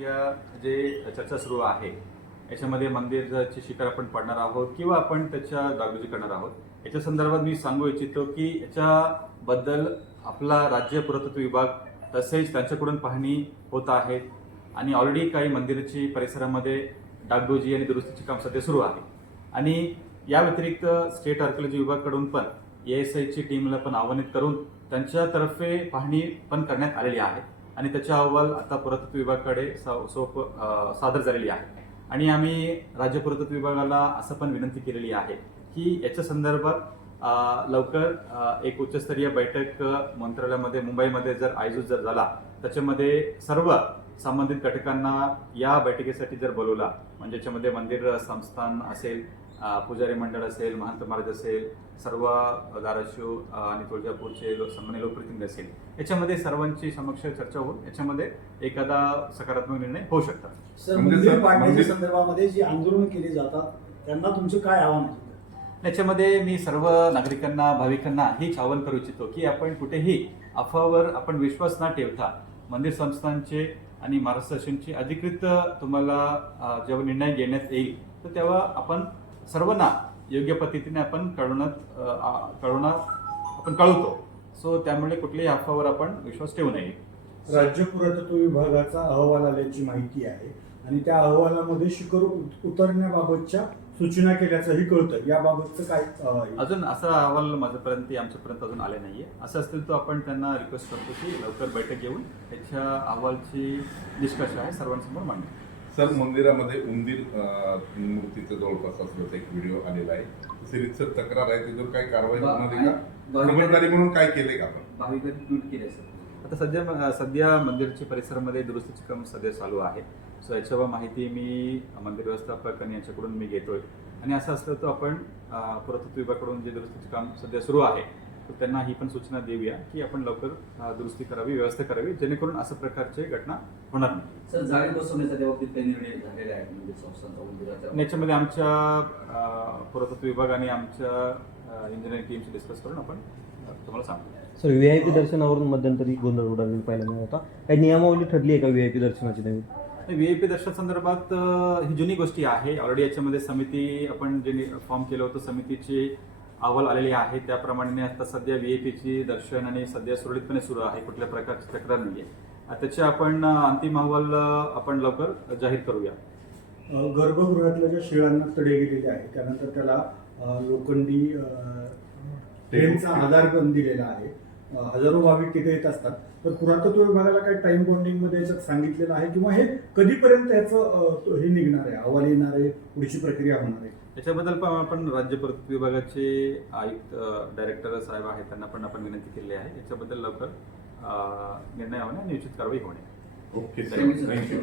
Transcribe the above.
या जे चर्चा सुरू आहे याच्यामध्ये मंदिराचे शिखर आपण पडणार आहोत किंवा आपण त्याच्या डागडुजी करणार आहोत. याच्या संदर्भात मी सांगू इच्छितो की याच्याबद्दल आपला राज्य पुरातत्व विभाग तसेच त्यांच्याकडून पाहणी होत आहे आणि ऑलरेडी काही मंदिराची परिसरामध्ये डागडुजी आणि दुरुस्तीचे काम सध्या सुरू आहे. आणि या व्यतिरिक्त स्टेट आर्किओलॉजी विभागाकडून पण ए एस आयची टीमला पण आव्हानित करून त्यांच्यातर्फे पाहणी पण करण्यात आलेली आहे. आणि त्याचा अहवाल आता पुरातत्व विभागाकडे सोप सादर झालेली आहे. आणि आम्ही राज्य पुरातत्व विभागाला असं पण विनंती केलेली आहे की याच्या संदर्भात लवकर एक उच्चस्तरीय बैठक मंत्रालयामध्ये मुंबईमध्ये जर आयोजित जर झाला त्याच्यामध्ये सर्व संबंधित घटकांना या बैठकीसाठी जर बोलवला म्हणजे याच्यामध्ये मंदिर संस्थान असेल पुजारी मंडळ असेल महंत महाराज असेल सर्व धाराशिव आणि तुळजापूरचे लोक सन्मान्य लोकप्रतिनिधी असेल याच्यामध्ये सर्वांची समक्ष चर्चा होऊन याच्यामध्ये एखादा सकारात्मक निर्णय होऊ शकतात सर म्हणजे मंदिर पाडण्याच्या संदर्भामध्ये जी आंदोलन केली जातात त्यांना तुमचं काय आव्हान आहे? याच्यामध्ये मी सर्व नागरिकांना भाविकांना हेच आवाहन करू इच्छितो की आपण कुठेही अफवावर आपण विश्वास न ठेवता मंदिर संस्थांचे आणि महाराष्ट्र शासनचे अधिकृत तुम्हाला जेव्हा निर्णय घेण्यात येईल तर तेव्हा आपण सर्वांना योग्य पद्धतीने आपण कळवण्यात कळवणार आपण कळवतो. सो त्यामुळे कुठल्याही अफवावर आपण विश्वास ठेवू नये. राज्य पुरातत्व विभागाचा अहवाल आल्याची माहिती आहे आणि त्या अहवालामध्ये शिखर उत- उतरण्याबाबतच्या सूचना केल्याचंही कळतं. याबाबतचं काय? अजून असा अहवाल माझ्यापर्यंत आमच्यापर्यंत अजून आले नाहीये. असं असतील तर आपण त्यांना रिक्वेस्ट करतो की लवकर बैठक घेऊन त्याच्या अहवालची निष्कर्ष आहे सर्वांसमोर मांडणे सर मंदिरामध्ये उंदीर मूर्तीचा जवळपास असल्याचा एक व्हिडिओ आलेला आहे. सिरीजचं तक्रार आहे त्याच्यावर काही कारवाई होणार आहे का? खबरदारी म्हणून काय केले का आपण? भाविकांनी ट्विट केले सर. आता सध्या सध्या मंदिरच्या परिसरामध्ये दुरुस्तीचे काम सध्या चालू आहे. सो याच्यावर माहिती मी मंदिर व्यवस्थापक आणि याच्याकडून मी घेतोय. आणि असं असलं तर आपण पुरातत्व विभागाकडून जे दुरुस्तीचे काम सध्या सुरू आहे तर त्यांना ही पण सूचना देऊया की आपण लवकर दुरुस्ती करावी व्यवस्था करावी जेणेकरून असं प्रकारचे घटना होणार नाही. सर जाळी बसवण्याच्या त्या बाबतीत काही निर्णय झालेला आहे म्हणजे संस्थांचा याच्यामध्ये आमच्या पुरातत्व विभाग आणि आमच्या इंजिनिअरिंग टीमशी डिस्कस करून आपण तुम्हाला सांगतो सर व्ही आय पी दर्शनावरून मध्यंतरी गोंधळ उडालेला पाहायला मिळत होता. काही नियमावली ठरली आहे का व्ही आय पी दर्शनाची नवीन? व्ही आय पी दर्शन संदर्भात अ, ही जुनी गोष्टी आहे. ऑलरेडी याच्यामध्ये समिती आपण जे फॉर्म केलं होतं समितीची अहवाल आलेली आहे. त्याप्रमाणे आता सध्या व्ही आय पीची दर्शन आणि सध्या सुरळीतपणे सुरू आहे. कुठल्या प्रकारची तक्रार नाही आहे त्याचे आपण अंतिम अहवाल आपण लवकर जाहीर करूया. गर्भगृहातल्या ज्या शिळांना तडे गेलेले आहेत त्यानंतर त्याला लोखंडी फ्रेमचा आधार पण दिलेला आहे. हजारो भाविक तिथे येत असतात. तर पुरातत्व विभागाला काही टाइम बॉन्डिंगमध्ये याच्यात सांगितलेलं आहे किंवा हे कधीपर्यंत याचं हे निघणार आहे? अहवाल येणार आहे? पुढची प्रक्रिया होणार आहे? याच्याबद्दल पण आपण राज्य पुरातत्व विभागाचे आयुक्त डायरेक्टर साहेब आहेत त्यांना पण आपण विनंती केली आहे. याच्याबद्दल लवकर निर्णय होणे आणि उचित कारवाई होणे ओके. थँक्यू